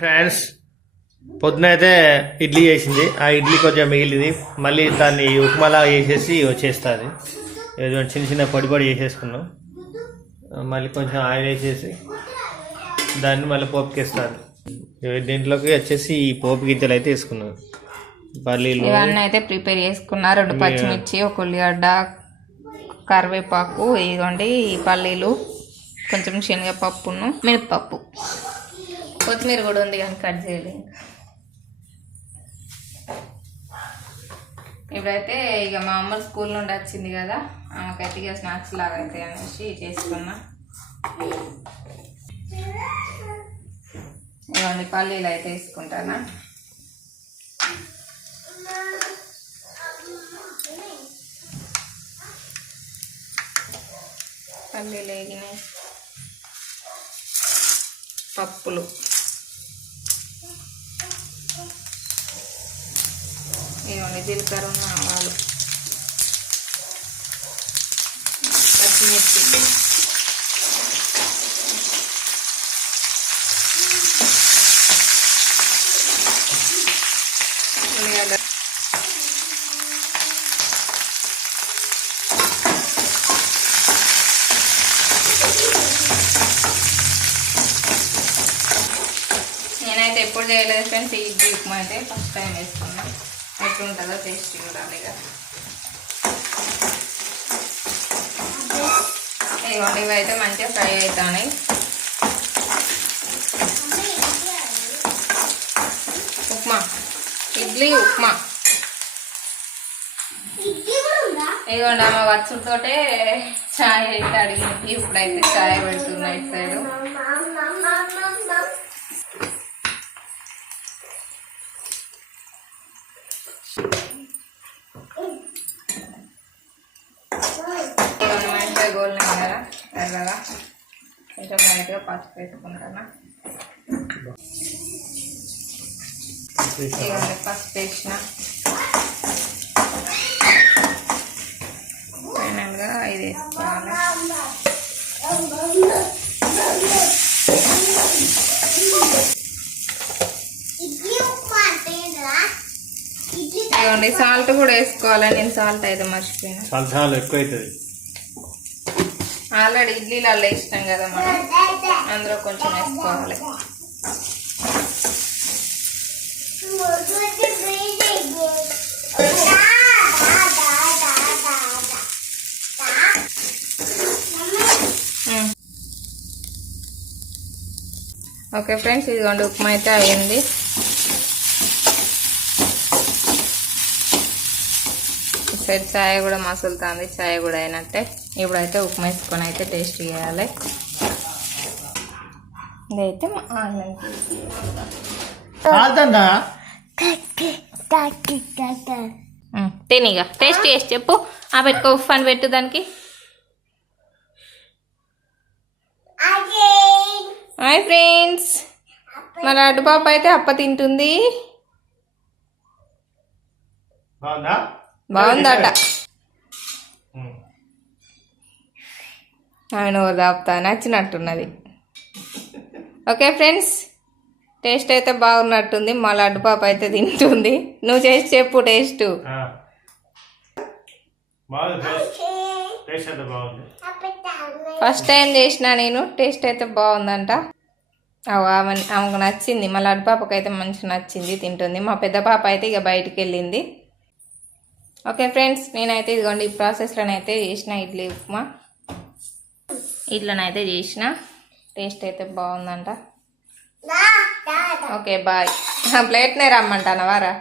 Friends పొద్దున అయితే ఇడ్లీ చేసింది. ఆ ఇడ్లీ కొంచెం మిగిలింది. మళ్ళీ దాన్ని ఉప్మాలా చేసేసి వచ్చేస్తుంది. ఏదో చిన్న చిన్న పొడి పొడి చేసేసుకున్నాం. మళ్ళీ కొంచెం ఆయిల్ వేసేసి దాన్ని మళ్ళీ పోపుకేస్తాను. దీంట్లోకి వచ్చేసి ఈ పోపు గింజలు అయితే వేసుకున్నాం. పల్లీలు. ఇవన్నీ అయితే ప్రిపేర్ చేసుకున్నా. రెండు పచ్చిమిర్చి ఒక ఉల్లిగడ్డ కరివేపాకు ఇదిగోండి ఈ పల్లీలు కొంచెం శనగపప్పును మినపప్పు కొత్తిమీర కూడా ఉంది కానీ కట్ చేయలేదు. ఇప్పుడైతే ఇక మా అమ్మ స్కూల్ నుండి వచ్చింది కదా ఆమెకైతే ఇక స్నాక్స్ లాగా అయితే అనేసి చేసుకున్నా. ఇవన్నీ పల్లీలు అయితే వేసుకుంటానా? పల్లీలు వేగినాయి. పప్పులు ఇవ్వండి జీలకర్ర ఆవాలు. పచ్చిమిర్చి. ఉల్లిగడ్డ. నేనైతే ఎప్పుడు చేయలేదు ఫ్రెండ్స్ ఈ ఇడ్లీ ఉప్మా అయితే ఫస్ట్ టైం వేసుకున్నాను ఎట్లుంటుందో టేస్ట్ చూడాలి ఇక. ఇదిగోండి ఇవి అయితే మంచిగా ఫ్రై అవుతాయి ఉప్మా. ఇడ్లీ ఉప్మా. ఇదిగోండి అమ్మ వచ్చుతోటే చాయ్ అయితే అడిగింది. ఇప్పుడైతే చాయ్ పెడుతున్నా ఇటు సైడు. మంచిగా గోల్డ్ కదా ఎర్రగా కొంచెం లైట్గా పసుపు వేసుకుంటాను? ఇవన్నీ పసుపు వేసిన. ఫైనల్గా ఇది వేసుకోవాలి. ఇదిగోండి సాల్ట్ కూడా వేసుకోవాలి. నేను సాల్ట్ అయితే మర్చిపోయినా. చాలా చాలా ఎక్కువ అవుతుంది ఆల్రెడీ ఇడ్లీలలో ఇష్టం కదా మనం. అందులో కొంచెం వేసుకోవాలి. ఓకే ఫ్రెండ్స్ ఇదిగోండి ఉప్మా అయితే అయ్యింది. సైడ్ చాయ్ కూడా మసులుతుంది. చాయ్ కూడా అయినట్టే. ఇప్పుడైతే ఉప్మా వేసుకొని అయితే టేస్ట్ చేయాలి. ఇదైతే ఆన్లైన్ తినిగా టేస్ట్ చేసి చెప్పు. ఆ పెట్టుకో ఉఫ్ అని పెట్టు దానికి. Hi friends. మన అడ్డు పాప అయితే అప్ప తింటుంది. బాగుందా? బాగుందట. నోరు దాపుతా నచ్చినట్టున్నది. ఓకే ఫ్రెండ్స్ టేస్ట్ అయితే బాగున్నట్టుంది మా లడ్డు పాప అయితే తింటుంది. నువ్వు చేసి చెప్పు టేస్ట్. ఫస్ట్ టైం చేసిన నేను టేస్ట్ అయితే బాగుందంట. ఆమె ఆమెకు నచ్చింది. మా లడ్డు పాపకు అయితే మంచిగా నచ్చింది తింటుంది. మా పెద్ద పాప అయితే ఇక బయటికి వెళ్ళింది. ఓకే ఫ్రెండ్స్ నేనైతే ఇదిగోండి ఈ ప్రాసెస్లోనైతే చేసిన ఇడ్లీ ఉప్మా. ఇట్లనైతే చేసిన. టేస్ట్ అయితే బాగుందంట. Okay bye. ప్లేట్నే రమ్మంటానా వారా